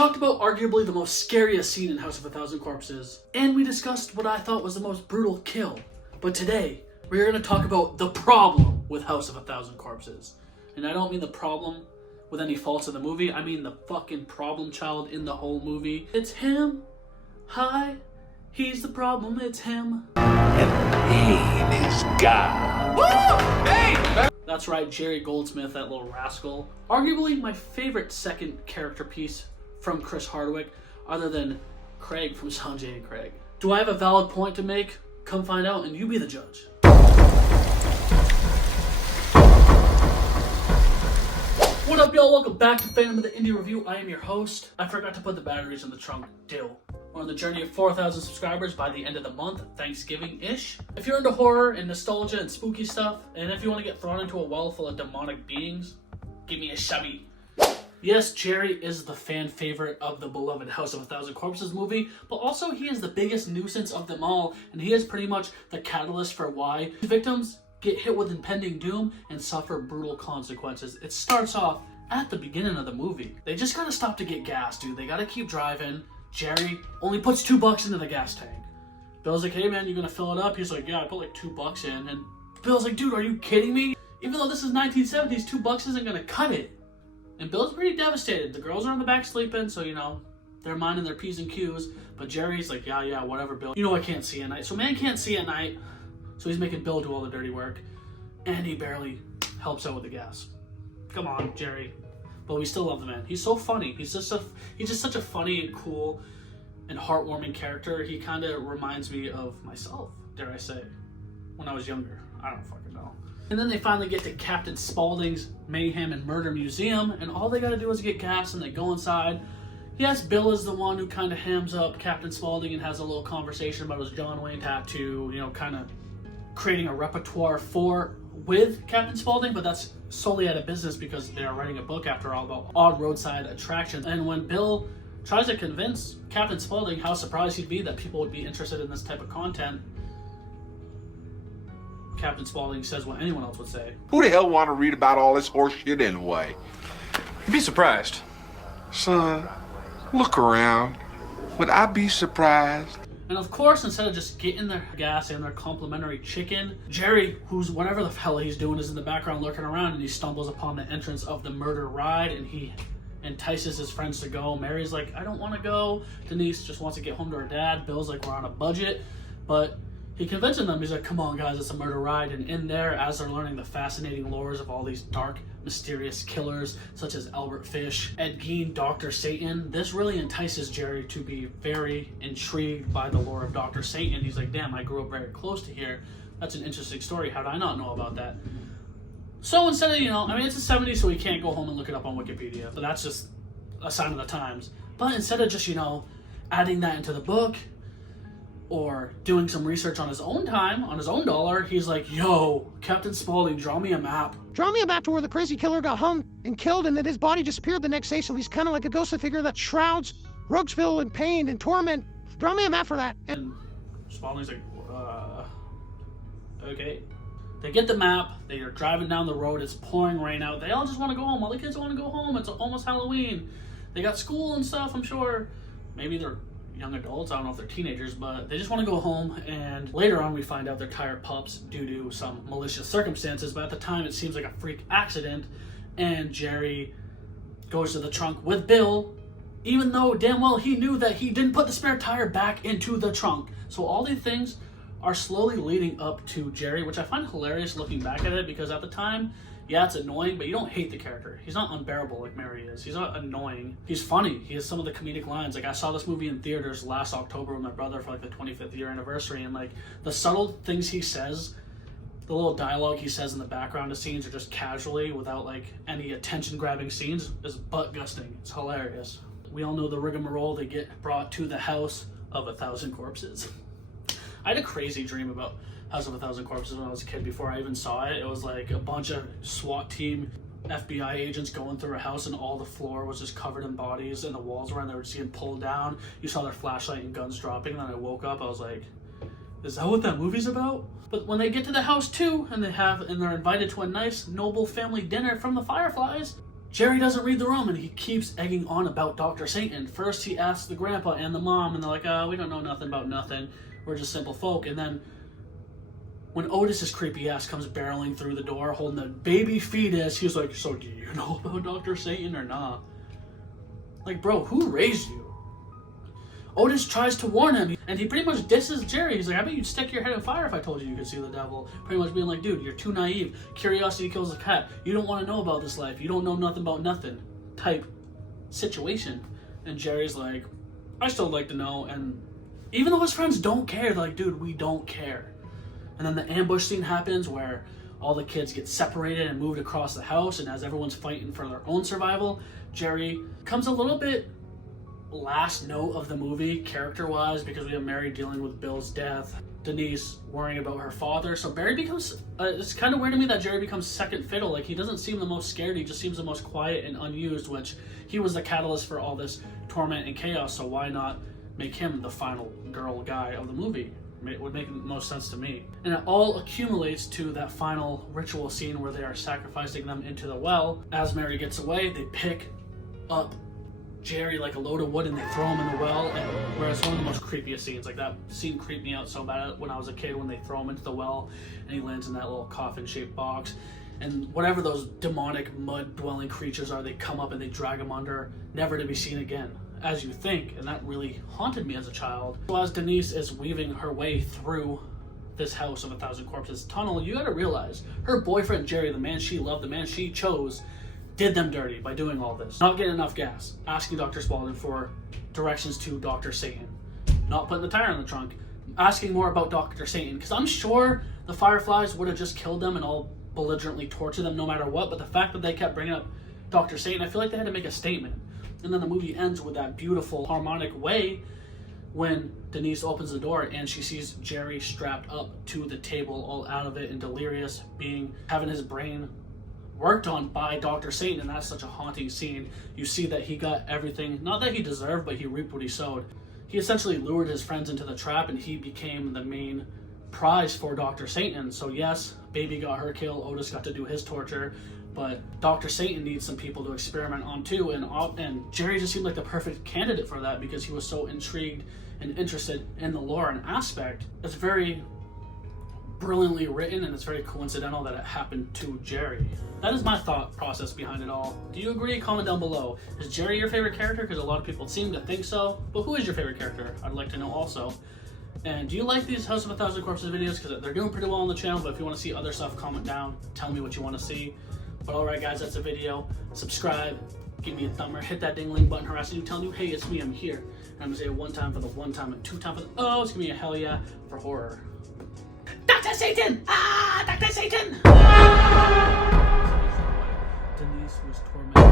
talked about arguably the most scariest scene in House of a Thousand Corpses, and we discussed what I thought was the most brutal kill. But today, we're going to talk about the problem with House of a Thousand Corpses. And I don't mean the problem with any faults in the movie, I mean the fucking problem child in the whole movie. It's him. Hi. He's the problem, it's him. And he is God. Woo! Hey! That's right, Jerry Goldsmith, that little rascal. Arguably my favorite second character piece from Chris Hardwick, other than Craig from Sanjay and Craig. Do I have a valid point to make? Come find out and you be the judge. What up, y'all? Welcome back to Phantom of the Indie Review. I am your host. I forgot to put the batteries in the trunk. Deal. We're on the journey of 4,000 subscribers by the end of the month, Thanksgiving-ish. If you're into horror and nostalgia and spooky stuff, and if you want to get thrown into a well full of demonic beings, give me a shabby. Yes, Jerry is the fan favorite of the beloved House of a Thousand Corpses movie, but also he is the biggest nuisance of them all, and he is pretty much the catalyst for why victims get hit with impending doom and suffer brutal consequences. It starts off at the beginning of the movie. They just gotta stop to get gas, dude. They gotta keep driving. Jerry only puts $2 into the gas tank. Bill's like, hey man, you gonna fill it up? He's like, yeah, I put like $2 in. And Bill's like, dude, are you kidding me? Even though this is 1970s, $2 isn't gonna cut it. And Bill's pretty devastated. The girls are in the back sleeping, so you know, they're minding their P's and Q's. But Jerry's like, yeah, whatever, Bill. You know I can't see at night. So man can't see at night. So he's making Bill do all the dirty work. And he barely helps out with the gas. Come on, Jerry. But we still love the man. He's so funny. He's just such a funny and cool and heartwarming character. He kind of reminds me of myself, dare I say, when I was younger. I don't fucking know. And then they finally get to Captain Spaulding's Mayhem and Murder Museum, and all they gotta do is get gas and they go inside. Yes, Bill is the one who kind of hams up Captain Spaulding and has a little conversation about his John Wayne tattoo, you know, kind of creating a repertoire with Captain Spaulding, but that's solely out of business because they are writing a book, after all, about odd roadside attractions. And when Bill tries to convince Captain Spaulding how surprised he'd be that people would be interested in this type of content, Captain Spaulding says what anyone else would say. Who the hell want to read about all this horse shit anyway? You'd be surprised. Son, look around. Would I be surprised? And of course, instead of just getting their gas and their complimentary chicken, Jerry, who's whatever the hell he's doing, is in the background looking around, and he stumbles upon the entrance of the murder ride, and he entices his friends to go. Mary's like, I don't want to go. Denise just wants to get home to her dad. Bill's like, we're on a budget. But he convinces them. He's like, come on, guys, it's a murder ride. And in there, as they're learning the fascinating lores of all these dark, mysterious killers, such as Albert Fish, Ed Gein, Dr. Satan, this really entices Jerry to be very intrigued by the lore of Dr. Satan. He's like, damn, I grew up very close to here. That's an interesting story. How did I not know about that? So instead of, it's the 70s, so we can't go home and look it up on Wikipedia. So that's just a sign of the times. But instead of just, adding that into the book, or doing some research on his own time, on his own dollar, he's like, yo, Captain Spaulding, draw me a map. Draw me a map to where the crazy killer got hung and killed, and that his body disappeared the next day, so he's kind of like a ghostly figure that shrouds Roguesville in pain and torment. Draw me a map for that. And Spaulding's like, okay. They get the map, they are driving down the road, it's pouring rain out, they all just want to go home, all the kids want to go home, it's almost Halloween. They got school and stuff, I'm sure. Maybe they're young adults, I don't know if they're teenagers, but they just want to go home. And later on we find out they're tired pups due to some malicious circumstances, but at the time it seems like a freak accident. And Jerry goes to the trunk with Bill, even though damn well he knew that he didn't put the spare tire back into the trunk. So all these things are slowly leading up to Jerry, which I find hilarious looking back at it, because at the time, yeah, it's annoying, but you don't hate the character. He's not unbearable like Mary is. He's not annoying. He's funny. He has some of the comedic lines. Like, I saw this movie in theaters last October with my brother for like the 25th year anniversary, and like the subtle things he says, the little dialogue he says in the background of scenes, are just casually, without like any attention-grabbing scenes, is butt-gusting. It's hilarious. We all know the rigmarole. They get brought to the House of a Thousand Corpses. I had a crazy dream about House of a Thousand Corpses when I was a kid before I even saw it. It was like a bunch of SWAT team FBI agents going through a house, and all the floor was just covered in bodies, and the walls were, and they were just getting pulled down. You saw their flashlight and guns dropping, and then I woke up, I was like, is that what that movie's about? But when they get to the house too, and they're invited to a nice noble family dinner from the Fireflies, Jerry doesn't read the room, and he keeps egging on about Dr. Satan. First, he asks the grandpa and the mom, and they're like, we don't know nothing about nothing. We're just simple folk. And then when Otis's creepy ass comes barreling through the door holding a baby fetus, he's like, so do you know about Dr. Satan or not? Like, bro, who raised you? Otis tries to warn him, and he pretty much disses Jerry. He's like, I bet you'd stick your head in fire if I told you could see the devil. Pretty much being like, dude, you're too naive. Curiosity kills the cat. You don't want to know about this life. You don't know nothing about nothing type situation. And Jerry's like, I still like to know. And even though his friends don't care, they're like, dude, we don't care. And then the ambush scene happens where all the kids get separated and moved across the house. And as everyone's fighting for their own survival, Jerry comes a little bit last note of the movie character-wise, because we have Mary dealing with Bill's death, Denise worrying about her father. So Barry becomes, it's kind of weird to me that Jerry becomes second fiddle. Like, he doesn't seem the most scared, he just seems the most quiet and unused, which he was the catalyst for all this torment and chaos, so why not make him the final girl guy of the movie? It would make the most sense to me. And it all accumulates to that final ritual scene where they are sacrificing them into the well. As Mary gets away, they pick up Jerry like a load of wood and they throw him in the well. And whereas one of the most creepiest scenes, like that scene creeped me out so bad when I was a kid, when they throw him into the well and he lands in that little coffin-shaped box, and whatever those demonic mud-dwelling creatures are, they come up and they drag him under, never to be seen again, as you think. And that really haunted me as a child. So as Denise is weaving her way through this house of 1,000 corpses tunnel, you gotta realize her boyfriend Jerry, the man she loved, the man she chose, did them dirty by doing all this. Not getting enough gas, asking Dr. Spaulding for directions to Dr. Satan, not putting the tire in the trunk, asking more about Dr. Satan, because I'm sure the Fireflies would have just killed them and all belligerently tortured them no matter what, but the fact that they kept bringing up Dr. Satan, I feel like they had to make a statement. And then the movie ends with that beautiful harmonic way when Denise opens the door and she sees Jerry strapped up to the table, all out of it and delirious, having his brain worked on by Dr. Satan. And that's such a haunting scene. You see that he got everything, not that he deserved, but he reaped what he sowed. He essentially lured his friends into the trap and he became the main prize for Dr. Satan. So yes, Baby got her kill, Otis got to do his torture, but Dr. Satan needs some people to experiment on too, and Jerry just seemed like the perfect candidate for that because he was so intrigued and interested in the lore and aspect. It's very brilliantly written, and it's very coincidental that it happened to Jerry. That is my thought process behind it all. Do you agree? Comment down below. Is Jerry your favorite character? Because a lot of people seem to think so, but who is your favorite character? I'd like to know also. And do you like these House of 1,000 Corpses videos? Because they're doing pretty well on the channel, but if you want to see other stuff, comment down. Tell me what you want to see. But alright guys, that's the video. Subscribe, give me a thumber, hit that ding-ling button, harassing you, telling you, hey, it's me, I'm here. And I'm going to say it one time for the one time and two time for the oh, it's going to be a hell yeah for horror. Dr. Satan! Ah! Dr. Satan! Denise was tormented.